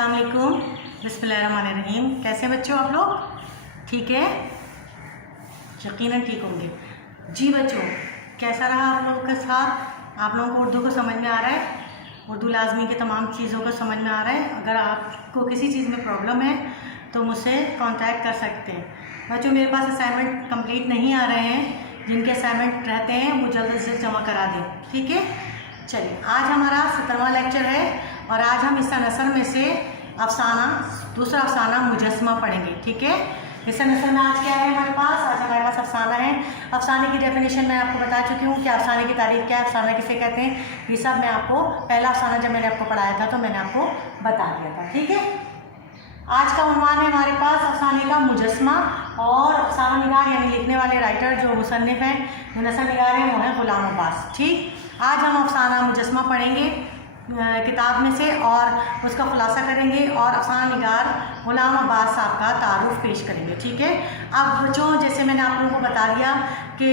अस्सलाम वालेकुम, बिस्मिल्लाहिर्रहमानिर्रहीम। कैसे हैं बच्चों आप लोग? ठीक है, यकीनन ठीक होंगे। जी बच्चों, कैसा रहा आप लोगों के साथ? आप लोगों को उर्दू को समझ में आ रहा है? उर्दू लाजमी की तमाम चीज़ों को समझ में आ रहा है? अगर आपको किसी चीज़ में प्रॉब्लम है तो मुझसे कांटेक्ट कर सकते हैं। बच्चों, मेरे पास असाइनमेंट कंप्लीट नहीं आ रहे हैं, जिनके असाइनमेंट रहते हैं वो जल्द से जल्द जमा करा दें। ठीक है, चलिए आज हमारा 17वां लेक्चर है और आज हम हिस्सा नसर में से दूसरा अफसाना मुजस्मा पढ़ेंगे। ठीक है, हिस्सा नसर में आज क्या है हमारे पास? आज हमारे पास अफसाना है। अफसाने की डेफिनेशन मैं आपको बता चुकी हूँ कि अफसाने की तारीफ क्या है, अफसाना किसे कहते हैं, ये सब मैं आपको पहला अफसाना जब मैंने आपको पढ़ाया था तो मैंने आपको बता दिया था। ठीक है, आज का उन्वान है हमारे पास अफसाने का मुजस्मा और अफसाना निगार यानी लिखने वाले राइटर जो मुसन्निफ हैं, जो नसर निगार हैं, वो हैं गुलाम अब्बास। ठीक, आज हम अफसाना मुजस्मा पढ़ेंगे किताब में से और उसका खुलासा करेंगे और अफसाना निगार गुलाम अब्बास साहब का तारुफ पेश करेंगे। ठीक है, अब बच्चों जैसे मैंने आप लोगों को बता दिया कि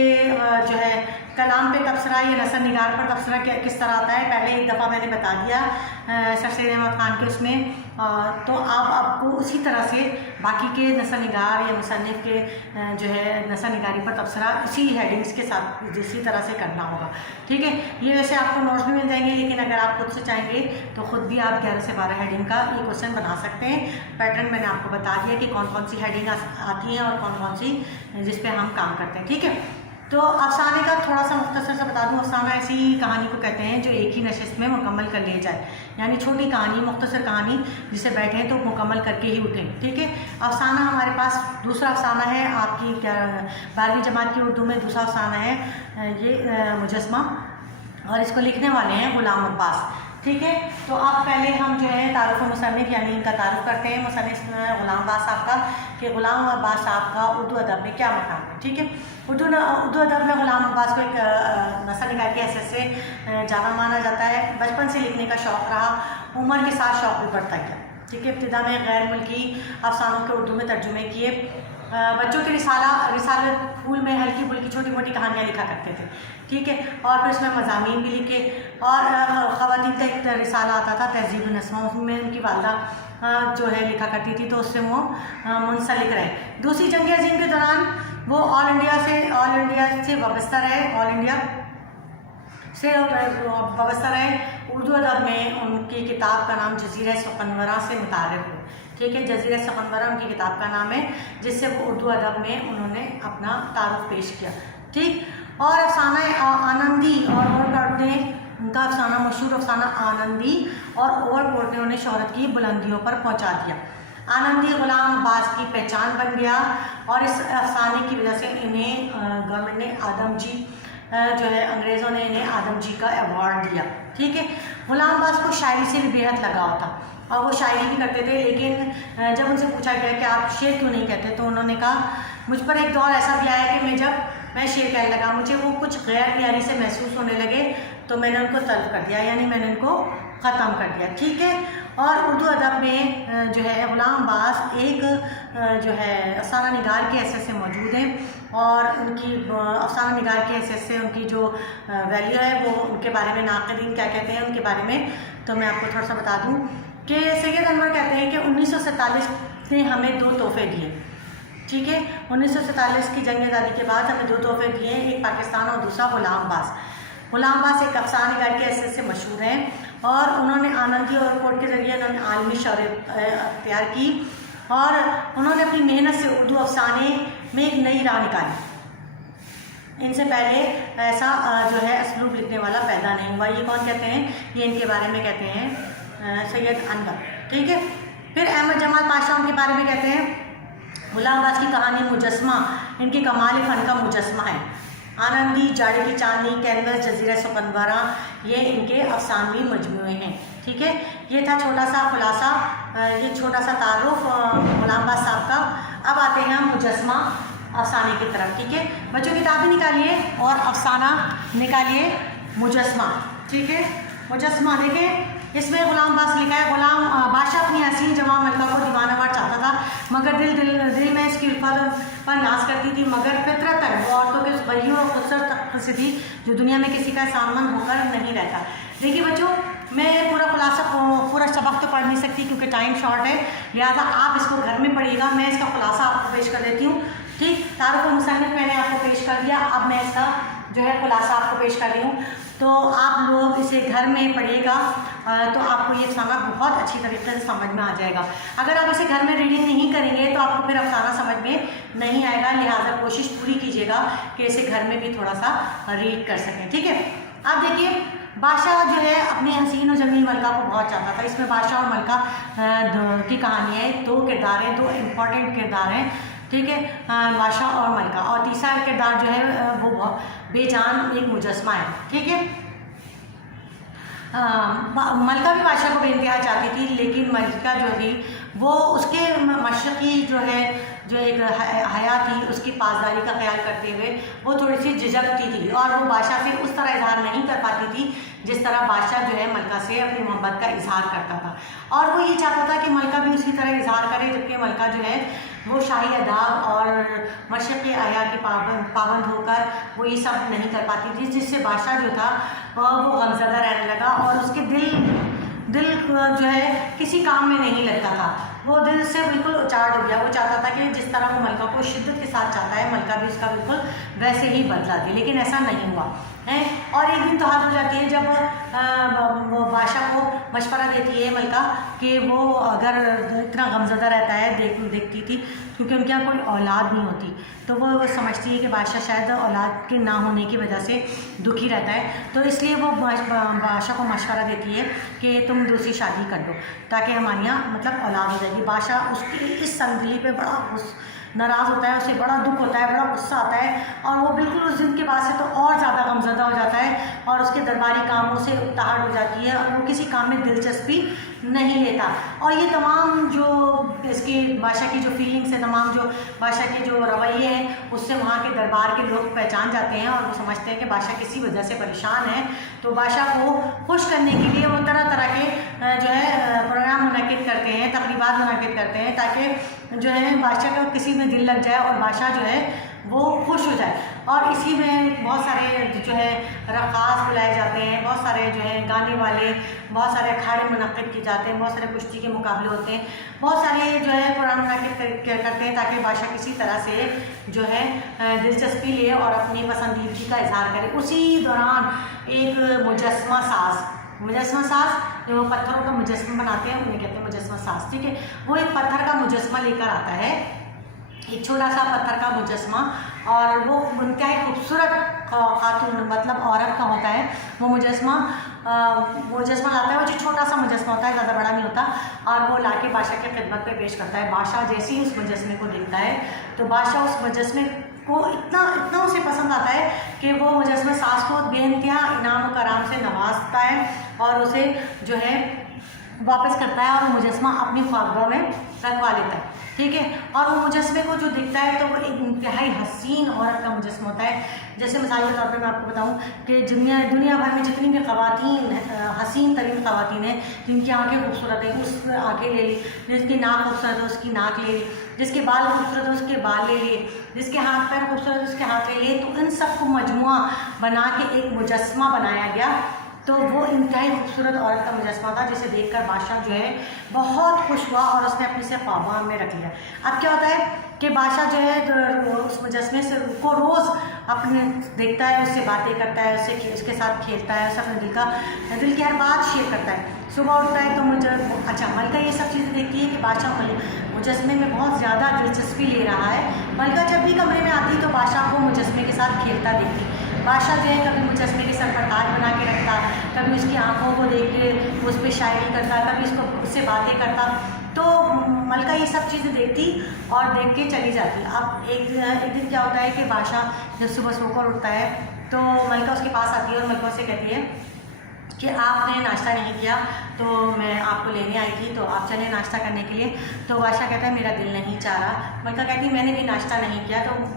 जो है कलाम पे तबसरा या नसर निगार पर तबसरा किस तरह आता है, पहले एक दफ़ा मैंने बता दिया सर सैयद अहमद ख़ान के उसमें, तो अब आपको उसी तरह से बाकी के नसर निगार या मुसन्निफ के जो है नसर निगारी पर तबसरा इसी हेडिंग्स के साथ इसी तरह से करना होगा। ठीक है, ये वैसे आपको नोट्स भी मिल जाएंगे, लेकिन अगर आप खुद से चाहेंगे तो ख़ुद भी आप 11 से 12 हेडिंग का ये क्वेश्चन बना सकते हैं। पैटर्न मैंने आपको बता दिया कि कौन कौन सी हेडिंग आती हैं और कौन कौन सी जिस पे हम काम करते हैं। ठीक है, तो अफसाने का थोड़ा सा मुख्तसर से बता दूं, अफसाना ऐसी कहानी को कहते हैं जो एक ही नशिस्त में मुकम्मल कर ले जाए, यानी छोटी कहानी, मुख्तसर कहानी जिसे बैठें तो मुकम्मल करके ही उठें। ठीक है, अफसाना हमारे पास दूसरा अफसाना है आपकी 12वीं जमात की उर्दू में दूसरा अफसाना है ये मुजस्मा और इसको लिखने वाले हैं गुलाम अब्बास। ठीक है, तो अब पहले हम जो है तारुफ मुसन्निफ यानी इनका तारुफ करते हैं मुसन्निफ गुलाम अब्बास साहब का कि गुलाम अब्बास साहब का उर्दू अदब में क्या मकाम है। ठीक है, उर्दू अदब में गुलाम अब्बास को एक नसर निगार की हैसियत से जाना माना जाता है। बचपन से लिखने का शौक़ रहा, उम्र के साथ शौक़ भी बढ़ता गया। ठीक है, इब्तिदा में गैर मुल्की अफसानों के उर्दू में तर्जुमे किए, बच्चों के रिसाले फूल में हल्की फुल्की छोटी मोटी कहानियाँ लिखा करते थे। ठीक है, और फिर उसमें मज़ामीन भी लिखे और ख़वातीन का एक रिसाला आता था तहज़ीब नस्मा, उसमें उनकी वालदा जो है लिखा करती थी तो उससे वो मुंसलिक रहे। दूसरी जंग अज़ीम के दौरान वो ऑल इंडिया से वाबस्ता रहे, ऑल इंडिया से वाबस्ता रहे। उर्दू अदब में उनकी किताब का नाम जज़ीरा सकंदरा से मुतारिफ है। ठीक है, जज़ीरा सकंदरा उनकी किताब का नाम है जिससे वो उर्दू अदब में उन्होंने अपना तारुफ पेश किया। ठीक, और अफसाना आनंदी और ओवरकोट ने उनका अफसाना मशहूर अफसाना आनंदी और ओवरकोट ने उन्हें शोहरत की बुलंदियों पर पहुंचा दिया। आनंदी गुलाम अब्बास की पहचान बन गया और इस अफसाने की वजह से इन्हें गवर्नमेंट ने आदम जी जो है अंग्रेज़ों ने इन्हें आदम जी का अवार्ड दिया। ठीक है, गुलाम अब्बास को शायरी से भी बेहद लगाव था और वो शायरी भी करते थे, लेकिन जब उनसे पूछा गया कि आप शेर क्यों नहीं कहते तो उन्होंने कहा मुझ पर एक दौर ऐसा भी आया कि मैं शेर कहने लगा, मुझे वो कुछ गैर प्यारी से महसूस होने लगे तो मैंने उनको तल्फ कर दिया, यानी मैंने उनको ख़त्म कर दिया। ठीक है, और उर्दू अदब में जो है गुलाम अब्बास एक जो है अफसाना निगार की हैसियत से मौजूद हैं और उनकी अफसाना निगार की हैसियत से उनकी जो वैल्यू है वो उनके बारे में नाक़दीन क्या कहते हैं उनके बारे में तो मैं आपको थोड़ा सा बता दूं कि सैयद अनवर कहते हैं कि 1947 ने हमें 2 तोहफे दिए। ठीक है, 1947 की जंग आज़ादी के बाद हमें 2 तोहफे दिए, एक पाकिस्तान और दूसरा गुलाम अब्बास। गुलाम अब्बास एक अफसाना निगार की हैसियत से मशहूर हैं और उन्होंने आनंदी और कोट के ज़रिए उन्होंने आलमी शोहरत अख्तियार की और उन्होंने अपनी मेहनत से उर्दू अफसाने में एक नई राह निकाली। इनसे पहले ऐसा जो है असलूब लिखने वाला पैदा नहीं हुआ। ये कौन कहते हैं? ये इनके बारे में कहते हैं सैयद अनवर। ठीक है, फिर अहमद जमाल पाशा उनके बारे में कहते हैं गुलाम अब्बास की कहानी मुजस्मा इनकी कमाल फ़न का मुजस्मा है। आनंदी, जाड़े की चांदनी, कैनवस, जज़ीरा सकंदरा ये इनके अफसानवी मजमूए हैं। ठीक है, ये था छोटा सा खुलासा, ये छोटा सा तारुफ गुलाम अब्बास साहब का। अब आते हैं हम मुजस्मा अफसाने की तरफ। ठीक है बच्चों, किताबें निकालिए और अफसाना निकालिए मुजस्मा। ठीक है, मुजस्मा देखें, इसमें गुलाम अब्बास लिखा है गुलाम बादशाह अपनी हसीन जवान मलका को दीवानावार चाहता था, मगर दिल में इसकी उल्फत पर नाज करती थी, मगर फितरतन वो औरतों के बहियों और खुदसर तक से थी जो दुनिया में किसी का सामान होकर नहीं रहता। देखिए बच्चों, मैं पूरा खुलासा पूरा सबक तो पढ़ नहीं सकती क्योंकि टाइम शॉर्ट है, लिहाजा आप इसको घर में पढ़िएगा। मैं इसका खुलासा आपको पेश कर देती हूँ। ठीक, तारुफ मुसन्निफ मैंने आपको पेश कर दिया, अब मैं इसका जो है खुलासा आपको पेश कर रही हूँ। तो आप लोग इसे घर में पढ़िएगा तो आपको ये अफसाना बहुत अच्छी तरीके से समझ में आ जाएगा। अगर आप इसे घर में रीडिंग नहीं करेंगे तो आपको फिर अफसाना समझ में नहीं आएगा, लिहाजा कोशिश पूरी कीजिएगा कि इसे घर में भी थोड़ा सा रीड कर सकें। ठीक है, अब देखिए, बादशाह जो है अपनी हसीन और जमील मलका को बहुत चाहता था। इसमें बादशाह और मलका की कहानी है, दो किरदार हैं, दो इम्पॉर्टेंट किरदार हैं। ठीक है, बादशाह और मलका, और तीसरा किरदार जो है वो बहुत बेजान एक मुजस्मा है। ठीक है, मलका भी बादशाह को बेइंतहा चाहती थी, लेकिन मलका जो थी वो उसके मशरक़ी जो एक हया थी उसकी पासदारी का ख्याल करते हुए वो थोड़ी सी झिझकती थी और वो बादशाह से उस तरह इजहार नहीं कर पाती थी जिस तरह बादशाह जो है मलका से अपनी मोहब्बत का इजहार करता था। और वो ये चाहता था कि मलका भी उसी तरह इजहार करे, जबकि मलका जो है वो शाही अदाब और मशरक़ी हया के पाबंद होकर वो ये सब नहीं कर पाती थी, जिससे बादशाह जो था वो गमज़दा रहने लगा और उसके दिल जो है किसी काम में नहीं लगता था। वो दिल से बिल्कुल उचाड़ हो गया। वो चाहता था कि जिस तरह वो मलका को शिद्दत के साथ चाहता है, मलका भी उसका बिल्कुल वैसे ही बदला दे, लेकिन ऐसा नहीं हुआ है। और एक दिन तो हाथ हो जाती है जब वो बादशाह को मशवरा देती है मलका कि वो अगर इतना गमज़दा रहता है, देखती थी क्योंकि उनके यहाँ कोई औलाद नहीं होती, तो वो समझती है कि बादशाह शायद औलाद के ना होने की वजह से दुखी रहता है, तो इसलिए वो बादशाह को मशवरा देती है कि तुम दूसरी शादी कर दो ताकि हमारे यहाँ मतलब औलाद हो जाएगी। बादशाह उसकी इस संगली पे बड़ा नाराज़ होता है, उसे बड़ा दुख होता है, बड़ा गुस्सा आता है और वो बिल्कुल उस दिन के बाद से तो और ज़्यादा गमज़दा हो जाता है और उसके दरबारी कामों से उताहट हो जाती है और वो किसी काम में दिलचस्पी नहीं लेता। और ये तमाम जो इसकी बादशाह की जो फीलिंग्स है, तमाम जो बादशाह के जो रवैये हैं, उससे वहाँ के दरबार के लोग पहचान जाते हैं और वो समझते हैं कि बादशाह किसी वजह से परेशान है। तो बादशाह को खुश करने के लिए वो तरह तरह के जो है प्रोग्राम मुनक़िद करते हैं, तक़रीबात मुनक़िद करते हैं ताकि जो है बादशाह का किसी में दिल लग जाए और बादशाह जो है वो खुश हो जाए। और इसी में बहुत सारे जो है रक़ास बुलाए जाते हैं, बहुत सारे जो है गाने वाले, बहुत सारे अखाड़े मुनक़िद किए जाते हैं, बहुत सारे कुश्ती के मुकाबले होते हैं, बहुत सारे जो है प्रोग्राम मुनक़िद करते हैं ताकि बादशाह किसी तरह से जो है दिलचस्पी ले और अपनी पसंदीदगी का इजहार करे। उसी दौरान एक मुजस्मा साज जो पत्थरों का मुजस्मा बनाते हैं उन्हें कहते हैं मुजस्मा साज। ठीक है, वो एक पत्थर का मुजस्मा लेकर आता है, एक छोटा सा पत्थर का मुजस्मा, और वो उनका एक खूबसूरत खातून मतलब औरत का होता है। वो मुजस्मा लाता है, वो जो छोटा सा मुजस्मा होता है, ज़्यादा बड़ा नहीं होता, और वो लाके बादशाह की खिदमत पे पेश करता है। बादशाह जैसे ही उस मुजस्मे को देखता है तो बादशाह उस मुजस्मे को इतना उसे पसंद आता है कि वो मुजस्मे सास को बेइंतहा इनाम कराम से नवाजता है और उसे जो है वापस करता है और वो मुजस्मा अपनी ख्वाबगाह में रखवा लेता है। ठीक है, और वो मुजस्मे को जो दिखता है तो वो एक इंतहाई हसीन औरत का मुजस्मा होता है। जैसे मिसाल के तौर पे मैं आपको बताऊं कि दुनिया भर में जितनी भी ख़वातीन हसीन तरीन ख़वातीन हैं, जिनकी आंखें खूबसूरत हैं उस आंखें ले ली, जिसकी नाक खूबसूरत है उसकी नाक ले ली, जिसके बाल खूबसूरत है उसके बाल ले लिए, जिसके हाथ पैर खूबसूरत है उसके हाथ ले लिए। तो इन सबको मजमुआ बना के एक मुजस्मा बनाया गया। तो वो इंतहाई खूबसूरत औरत का मुजस्मा था जिसे देखकर बादशाह जो है बहुत खुश हुआ और उसने अपने से ख्वाबा में रख लिया। अब क्या होता है कि बादशाह जो है उस मुजस्मे से को रोज़ अपने देखता है, उससे बातें करता है, उसके साथ खेलता है, उसे अपने दिल की हर बात शेयर करता है। सुबह उठता है तो मलका ये सब चीज़ें देखती है कि बादशाह मुजस्मे में बहुत ज़्यादा दिलचस्पी ले रहा है। मलका जब भी कमरे में आती तो बादशाह को मुजस्मे के साथ खेलता देखती। बादशाह जो है कभी मुजस्मे के सर पर ताज बना के रखता, कभी उसकी आंखों को देख के उस पर शायरी करता, कभी उससे बातें करता। तो मलका ये सब चीज़ें देखती और देख के चली जाती। अब एक दिन क्या होता है कि बादशाह जब सुबह सोकर उठता है तो मलका उसके पास आती है और मलका से कहती है कि आपने नाश्ता नहीं किया, तो मैं आपको लेने आई थी, तो आप चले नाश्ता करने के लिए। तो बादशाह कहता है मेरा दिल नहीं चाह रहा। मलका कहती है मैंने भी नाश्ता नहीं किया। तो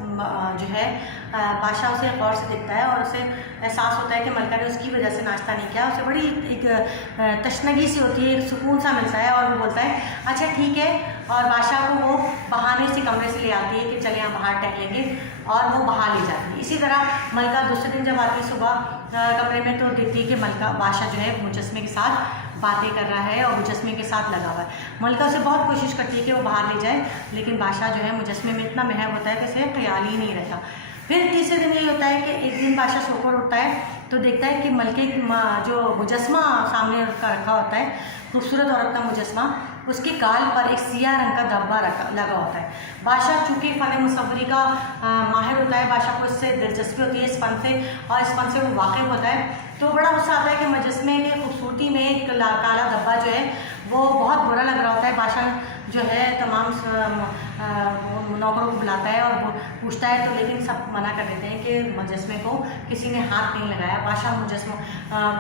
जो है बादशाह उसे गौर से देखता है और उसे एहसास होता है कि मलका ने उसकी वजह से नाश्ता नहीं किया। उसे बड़ी एक तशनगी सी होती है, एक सुकून सा मिलता है और वो बोलता है अच्छा ठीक है। और बादशाह को वो बहाने से कमरे से ले आती है कि चले यहाँ बाहर टहलेंगे, और वो बाहर ले जाती है। इसी तरह मलका दूसरे दिन जब आती है सुबह कमरे में, तो देखती है कि मलका बादशाह जो है मुजस्मे के साथ बातें कर रहा है और मुजस्मे के साथ लगा हुआ है। मलका उसे बहुत कोशिश करती है कि वो बाहर ले जाए, लेकिन बादशाह जो है मुजस्मे में इतना महब होता है कि उसे ख्याल ही नहीं रहता। फिर तीसरे दिन ये होता है कि एक दिन बादशाह सोकर उठता है तो देखता है कि मलके जो मुजस्मा सामने रखा होता है, खूबसूरत औरत का मुजस्मा, उसके गाल पर एक सियाह रंग का धब्बा लगा होता है। बादशाह चूँकि फ़न मुसव्वरी का माहिर होता है, बादशाह को इससे दिलचस्पी होती है इस फ़न से, और इस फ़न से वो वाकिफ़ होता है। तो बड़ा गुस्सा आता है कि मुजस्मे की खूबसूरती में एक काला धब्बा जो है वो बहुत बुरा लग रहा होता है। बादशाह जो है तमाम नौकरों को बुलाता है और वो पूछता है, तो लेकिन सब मना कर देते हैं कि मुजस्मे को किसी ने हाथ नहीं लगाया। बादशाह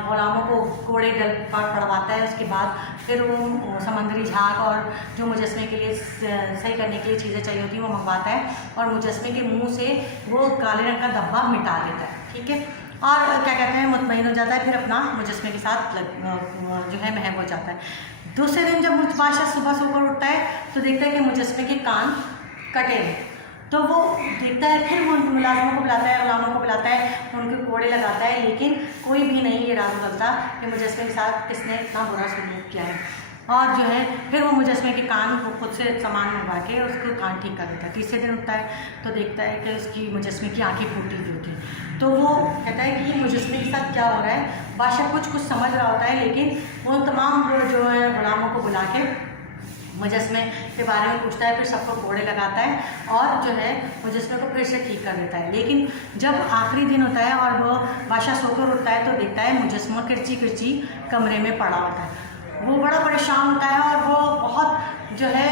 गुलामों को कोड़े पड़वाता है। उसके बाद फिर वो समंदरी झाग और जो मुजस्मे के लिए सही करने के लिए चीज़ें चाहिए होती हैं वो मंगवाता है, और मुजस्मे के मुंह से वो काले रंग का धब्बा मिटा देता है। ठीक है, और क्या कहते हैं मुतमईन हो जाता है, फिर अपना मुजस्मे के साथ जो है महब हो जाता है। दूसरे दिन जब बादशाह सुबह सोकर उठता है तो देखता है कि मुजस्मे के कान कटे हैं। तो वो देखता है, फिर वो मुलाजमों को बुलाता है, गुलामों को बुलाता है, उनके कोड़े लगाता है, लेकिन कोई भी नहीं ये राज बदलता कि मुजस्मे के साथ किसने इतना बुरा सलूक किया है। और जो है फिर वो मुजस्मे के कान को खुद से सामान मंगवा के उसको कान ठीक कर देता है। तीसरे दिन उठता है तो देखता है कि उसकी मुजस्मे की आंखें फूटी हुई होती हैं। तो वो कहता है कि ये मुजस्मे के साथ क्या हो रहा है। बादशाह कुछ समझ रहा होता है, लेकिन वो तमाम जो है गुलामों को बुला के मुजस्मे के बारे में पूछता है, फिर सबको कोड़े लगाता है और जो है मुजस्मे को फिर से ठीक कर देता है। लेकिन जब आखिरी दिन होता है और वो बादशाह सोकर उठता है तो देखता है मुजस्मा किरची किरची कमरे में पड़ा होता है। वो बड़ा परेशान होता है और वो बहुत जो है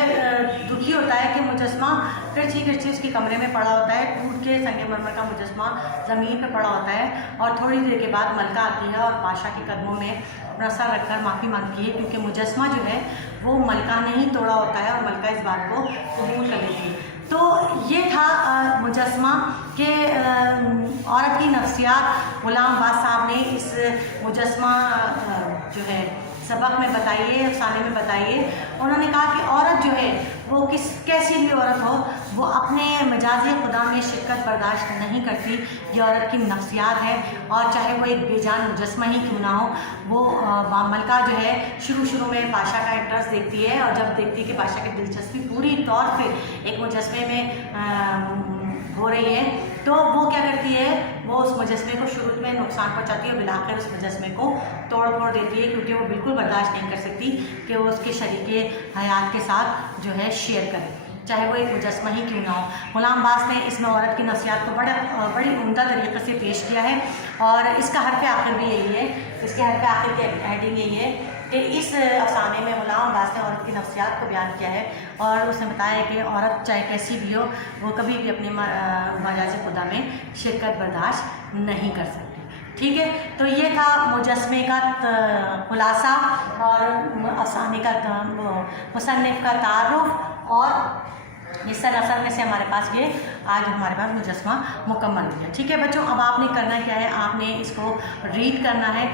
दुखी होता है कि मुजस्मा किरची किरची उसके कमरे में पड़ा होता है। टूट के संगमरमर का मुजस्मा ज़मीन पे पड़ा होता है, और थोड़ी देर के बाद मलका आती है और बादशाह के कदमों में अपना सर रखकर माफ़ी मांगती है, क्योंकि मुजस्मा जो है वो मलका ने ही तोड़ा होता है और मलका इस बात को कबूल कर लेती है। तो ये था मुजस्मा के औरत की नफ्सियात। गुलाम बाद साहब ने इस मुजस्मा जो है सबक में बताइए, अफसाने में बताइए। उन्होंने कहा कि औरत जो है वो कैसी भी औरत हो, वो अपने मजाजी खुदा में शिरकत बर्दाश्त नहीं करती। ये औरत की नफ्सियात है, और चाहे वो एक बेजान मुजस्मा ही क्यों ना हो। वो मलका जो है शुरू में बादशाह का इंटरेस्ट देखती है, और जब देखती है कि बादशाह की दिलचस्पी पूरी तौर से एक मुजस्मे में हो रही है, तो वो क्या करती है, वो उस मुजस्मे को शुरू में नुकसान पहुंचाती है और बिलाकर उस मुजस्मे को तोड़ फोड़ देती है, क्योंकि वो बिल्कुल बर्दाश्त नहीं कर सकती कि वो उसके शरीके हयात के साथ जो है शेयर करे, चाहे वो एक मुजस्मा ही क्यों ना हो। गुलाम बास ने इसमें औरत की नफ्सियात को बड़ी उम्दा तरीक़े से पेश किया है, और इसका हर्फ़ आखिर भी यही है, इसके हर्फ़ आखिर की हेडिंग यही है कि इस अफसाने में गुलाम बास ने औरत की नफ्सियात को बयान किया है, और उसने बताया है कि औरत चाहे कैसी भी हो, वो कभी भी अपने मजाजी खुदा में शिरकत बर्दाश्त नहीं कर सकती। ठीक है, तो ये था मुजस्मे का खुलासा और अफसाने का मुसन्निफ़ का तारुफ, और इस नसर में से हमारे पास ये आज हमारे पास मुजस्मा मुकम्मल हो गया। ठीक है बच्चों, अब आपने करना क्या है, आपने इसको रीड करना है।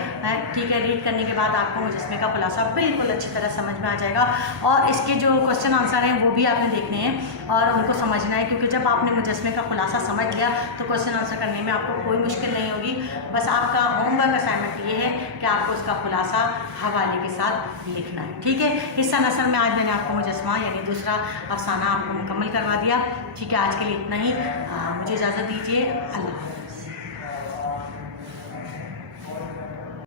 ठीक है, रीड करने के बाद आपको मुजस्मे का खुलासा बिल्कुल अच्छी तरह समझ में आ जाएगा, और इसके जो क्वेश्चन आंसर हैं वो भी आपने देखने हैं और उनको समझना है, क्योंकि जब आपने मुजस्मे का खुलासा समझ लिया तो क्वेश्चन आंसर करने में आपको कोई मुश्किल नहीं होगी। बस आपका होमवर्क असाइनमेंट ये है कि आपको उसका खुलासा हवाले के साथ लिखना है। ठीक है, हिस्सा नसर में आज मैंने आपको मुजस्मा यानी दूसरा अफसाना आपको मुकम्मल करवा दिया। ठीक है, आज के लिए इतना ही। मुझे इजाज़त दीजिए। अल्लाह।